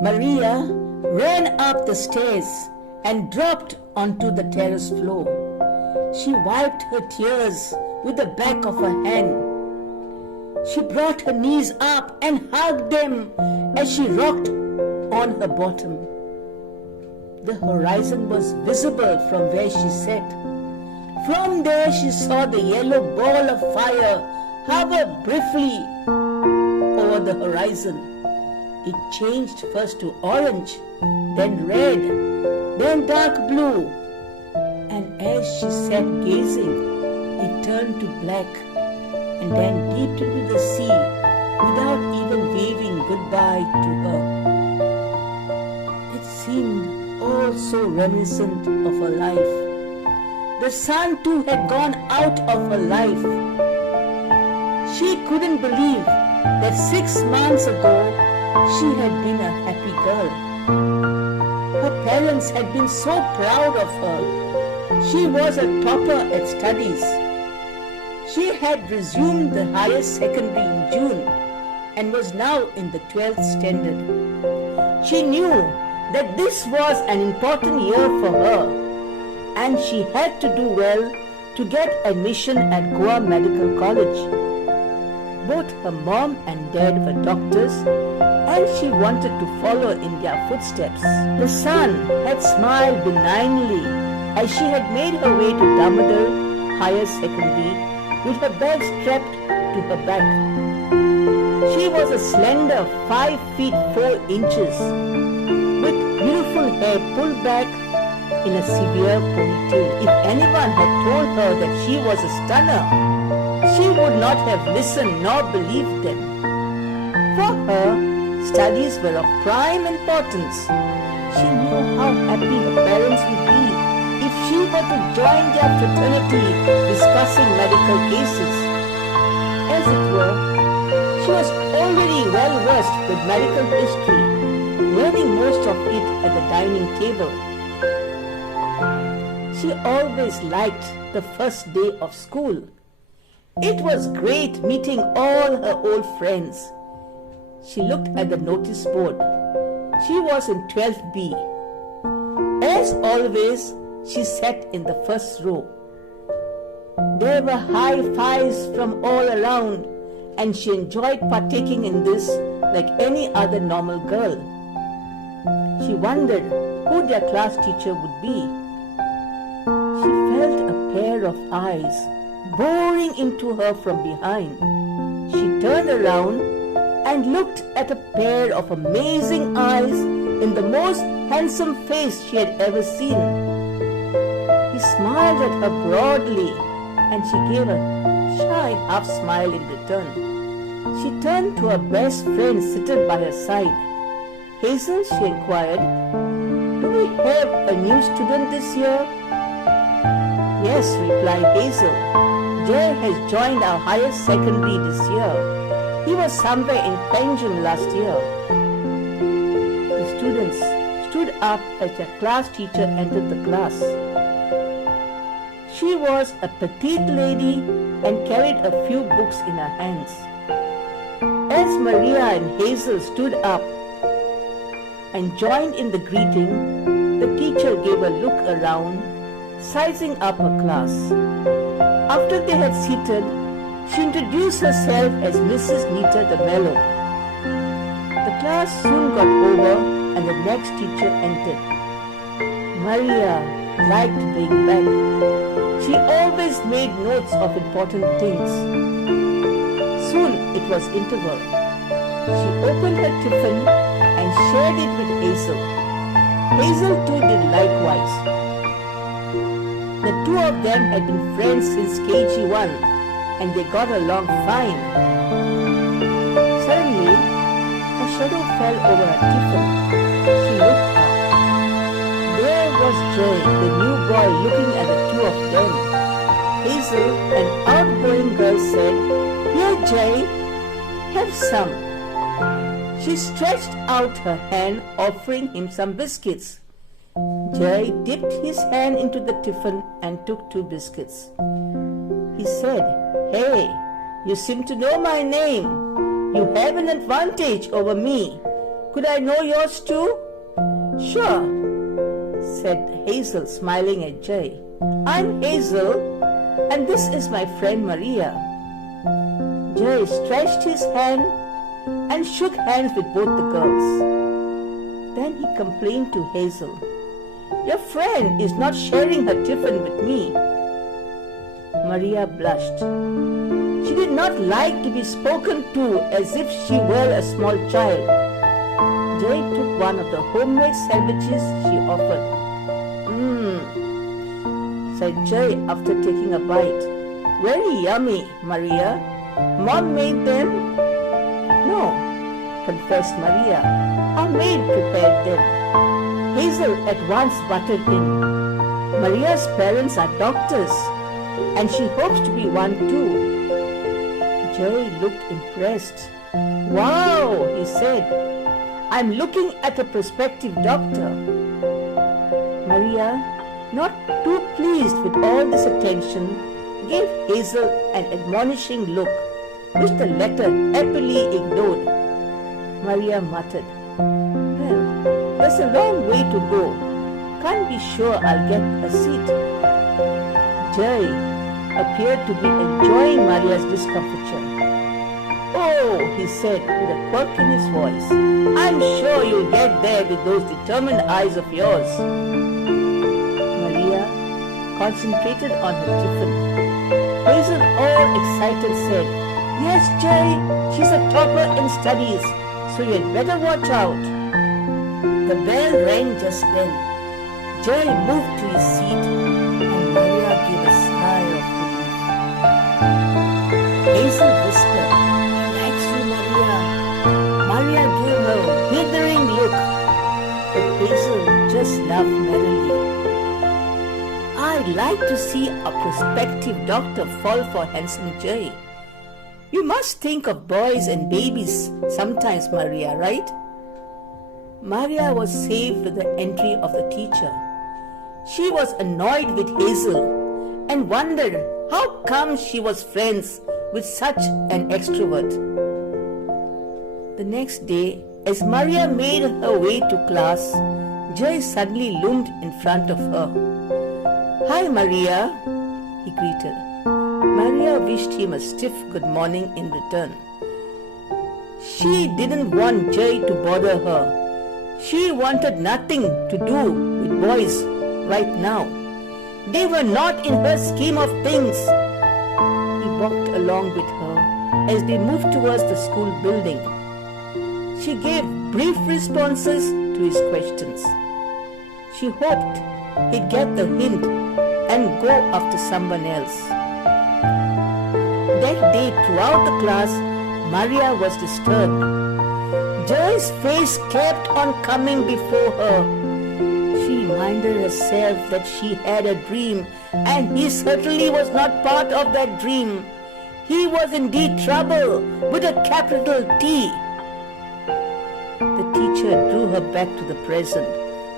Maria ran up the stairs and dropped onto the terrace floor. She wiped her tears with the back of her hand. She brought her knees up and hugged them as she rocked on her bottom. The horizon was visible from where she sat. From there she saw the yellow ball of fire hover briefly over the horizon. It changed first to orange, then red, then dark blue. And as she sat gazing, it turned to black and then deep into the sea without even waving goodbye to her. It seemed all so reminiscent of her life. The sun too had gone out of her life. She couldn't believe that 6 months ago she had been a happy girl. Her parents had been so proud of her. She was a topper at studies. She had resumed the higher secondary in June and was now in the 12th standard. She knew that this was an important year for her and she had to do well to get admission at Goa Medical College. Both her mom and dad were doctors and she wanted to follow in their footsteps. The sun had smiled benignly as she had made her way to Damodar Higher Secondary with her bag strapped to her back. She was a slender 5 feet 4 inches with beautiful hair pulled back in a severe ponytail. If anyone had told her that she was a stunner, she would not have listened nor believed them. For her, studies were of prime importance. She knew how happy her parents would be if she were to join their fraternity discussing medical cases. As it were, she was already well versed with medical history, learning most of it at the dining table. She always liked the first day of school. It was great meeting all her old friends. She looked at the notice board. She was in 12th B. As always, she sat in the first row. There were high fives from all around, and she enjoyed partaking in this like any other normal girl. She wondered who their class teacher would be. She felt a pair of eyes boring into her from behind. She turned around and looked at a pair of amazing eyes in the most handsome face she had ever seen. He smiled at her broadly and she gave a shy half smile in return. She turned to her best friend seated by her side. Hazel, she inquired, do we have a new student this year? Yes, replied Hazel. Jay has joined our higher secondary this year. He was somewhere in Penjim last year. The students stood up as their class teacher entered the class. She was a petite lady and carried a few books in her hands. As Maria and Hazel stood up and joined in the greeting, the teacher gave a look around, sizing up her class. After they had seated, she introduced herself as Mrs. Nita de Mello. The class soon got over and the next teacher entered. Maria liked being back. She always made notes of important things. Soon it was interval. She opened her tiffin and shared it with Hazel. Hazel too did likewise. The two of them had been friends since KG1 and they got along fine. Suddenly, a shadow fell over her tiffin. She looked up. There was Jay, the new boy, looking at the two of them. Hazel, an outgoing girl, said, "Here, Jay, have some." She stretched out her hand, offering him some biscuits. Jay dipped his hand into the tiffin and took 2 biscuits. He said, "Hey, you seem to know my name. You have an advantage over me. Could I know yours too? Sure, said Hazel, smiling at Jay. I'm Hazel, and this is my friend Maria. Jay stretched his hand and shook hands with both the girls. Then he complained to Hazel, Your friend is not sharing her tiffin with me. Maria blushed. She did not like to be spoken to as if she were a small child. Jay took one of the homemade sandwiches she offered. Said Jay after taking a bite. Very yummy, Maria. Mom made them? No, confessed Maria. Our maid prepared them. Hazel at once butted in. Maria's parents are doctors, and she hopes to be one too. Jay looked impressed. Wow, he said. I'm looking at a prospective doctor. Maria, not too pleased with all this attention, gave Hazel an admonishing look, which the latter happily ignored. Maria muttered, Well, there's a long way to go. Can't be sure I'll get a seat. Jay appeared to be enjoying Maria's discomfiture. Oh, he said with a quirk in his voice, I'm sure you'll get there with those determined eyes of yours. Maria concentrated on her tiffin. Hazel, all excited, said, Yes, Jay, she's a topper in studies, so you'd better watch out. The bell rang just then. Jay moved to his seat, and Maria gave a sigh of relief. Hazel whispered, Thanks you, Maria. Maria gave her a withering look, but Hazel just laughed merrily. I'd like to see a prospective doctor fall for handsome Jay. You must think of boys and babies sometimes, Maria, right? Maria was saved with the entry of the teacher. She was annoyed with Hazel and wondered how come she was friends with such an extrovert. The next day, as Maria made her way to class, Jay suddenly loomed in front of her. Hi, Maria, he greeted. Maria wished him a stiff good morning in return. She didn't want Jay to bother her. She wanted nothing to do with boys right now. They were not in her scheme of things. He walked along with her as they moved towards the school building. She gave brief responses to his questions. She hoped he'd get the hint and go after someone else. That day throughout the class, Maria was disturbed. Jay's face kept on coming before her. She reminded herself that she had a dream, and he certainly was not part of that dream. He was indeed trouble with a capital T. The teacher drew her back to the present.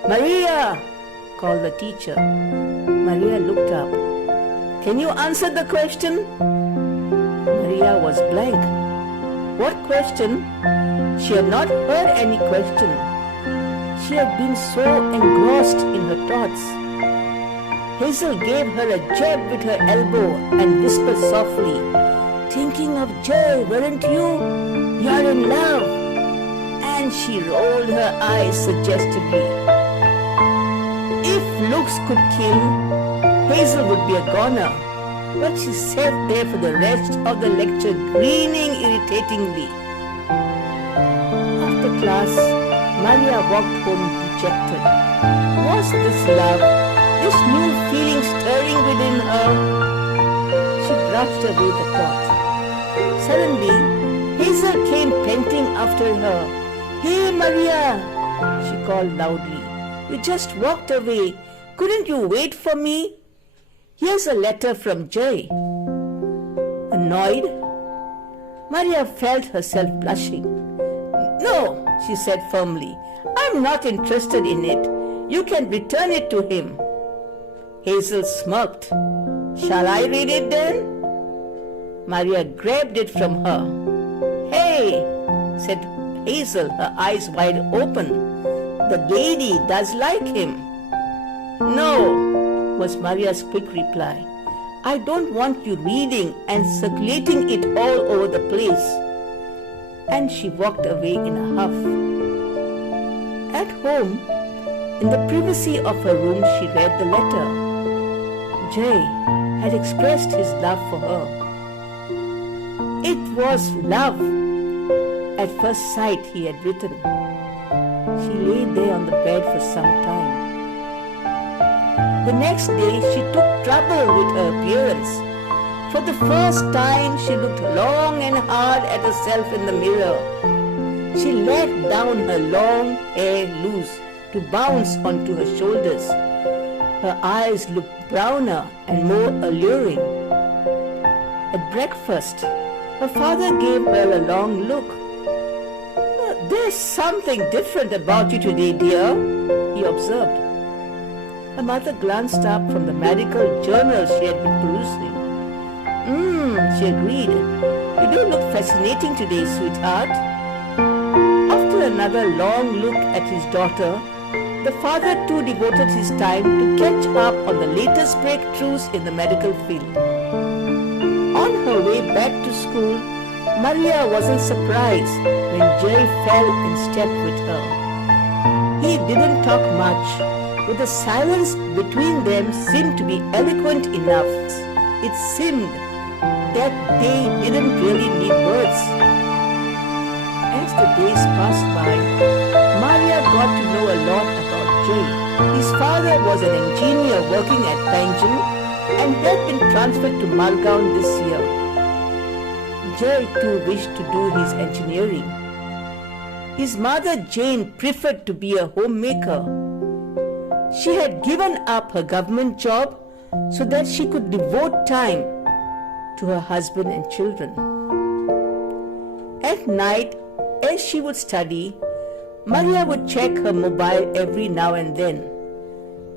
Maria, called the teacher. Maria looked up. Can you answer the question? Maria was blank. What question? She had not heard any question. She had been so engrossed in her thoughts. Hazel gave her a jab with her elbow and whispered softly, Thinking of Jay, weren't you? You're in love. And she rolled her eyes suggestively. If looks could kill, Hazel would be a goner. But she sat there for the rest of the lecture grinning irritatingly. After class, Maria walked home dejected. Was this love, this new feeling stirring within her? She brushed away the thought. Suddenly, Hazel came panting after her. Hey, Maria, she called loudly. You just walked away. Couldn't you wait for me? Here's a letter from Jay. Annoyed, Maria felt herself blushing. No, she said firmly. I'm not interested in it. You can return it to him. Hazel smirked. Shall I read it then? Maria grabbed it from her. Hey, said Hazel, her eyes wide open. "The lady does like him." "No," was Maria's quick reply. "I don't want you reading and circulating it all over the place." And she walked away in a huff. At home, in the privacy of her room, she read the letter. Jay had expressed his love for her. It was love at first sight, he had written. She lay there on the bed for some time. The next day, she took trouble with her appearance. For the first time, she looked long and hard at herself in the mirror. She let down her long hair loose to bounce onto her shoulders. Her eyes looked browner and more alluring. At breakfast, her father gave her a long look. "There's something different about you today, dear," he observed. Her mother glanced up from the medical journal she had been perusing. She agreed. "You do look fascinating today, sweetheart." After another long look at his daughter, the father too devoted his time to catch up on the latest breakthroughs in the medical field. On her way back to school, Maria wasn't surprised when Jay fell in step with her. He didn't talk much, but the silence between them seemed to be eloquent enough. It seemed that they didn't really need words. As the days passed by, Maria got to know a lot about Jay. His father was an engineer working at Panjim and had been transferred to Malgaon this year. Jay too wished to do his engineering. His mother Jane preferred to be a homemaker. She had given up her government job so that she could devote time to her husband and children. At night, as she would study, Maria would check her mobile every now and then.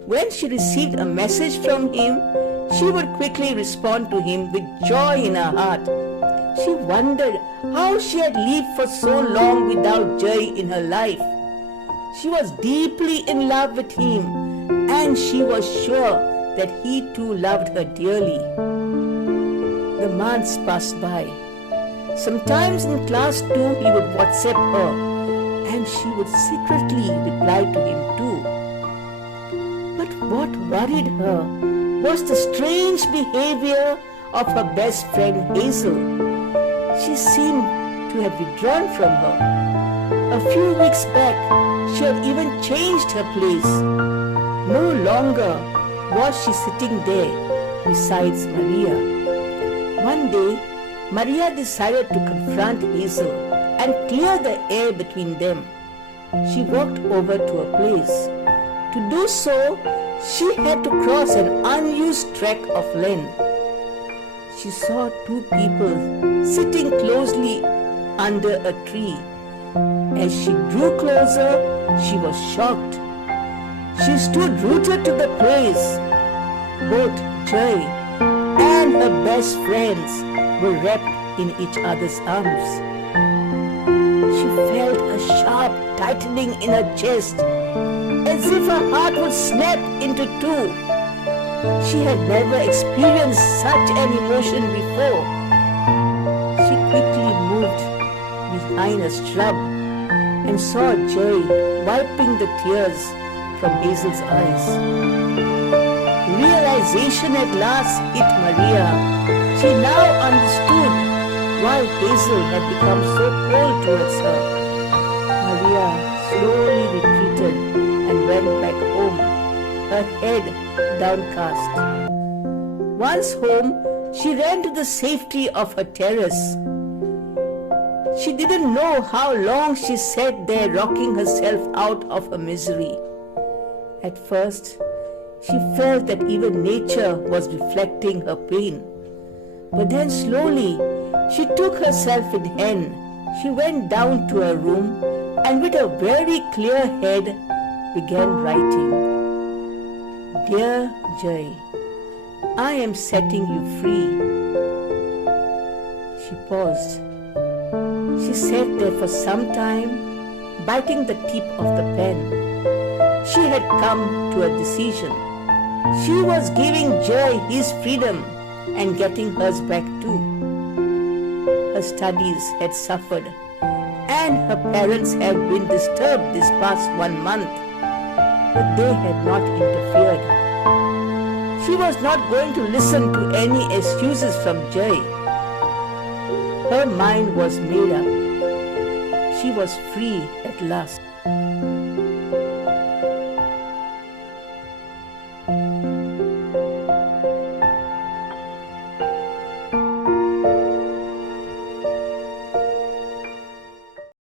When she received a message from him, she would quickly respond to him with joy in her heart. She wondered how she had lived for so long without Jay in her life. She was deeply in love with him, and she was sure that he too loved her dearly. The months passed by. Sometimes in class too, he would WhatsApp her, and she would secretly reply to him too. But what worried her was the strange behavior of her best friend Hazel. She seemed to have withdrawn from her. A few weeks back, she had even changed her place. No longer was she sitting there beside Maria. One day, Maria decided to confront Hazel and clear the air between them. She walked over to her place. To do so, she had to cross an unused tract of land. She saw two people sitting closely under a tree. As she drew closer, she was shocked. She stood rooted to the place. Both Jay and her best friends were wrapped in each other's arms. She felt a sharp tightening in her chest, as if her heart would snap into two. She had never experienced such an emotion before. She quickly moved behind a shrub and saw Jay wiping the tears from Hazel's eyes. Realization at last hit Maria. She now understood why Hazel had become so cold towards her. Maria slowly retreated and went back home, her head downcast. Once home, she ran to the safety of her terrace. She didn't know how long she sat there rocking herself out of her misery. At first, she felt that even nature was reflecting her pain. But then slowly, she took herself in hand. She went down to her room and with a very clear head began writing. Dear Jay, I am setting you free. She paused. She sat there for some time, biting the tip of the pen. She had come to a decision. She was giving Joy his freedom and getting hers back too. Her studies had suffered, and her parents had been disturbed this past 1 month, but they had not interfered. She was not going to listen to any excuses from Joy. Her mind was made up. She was free at last.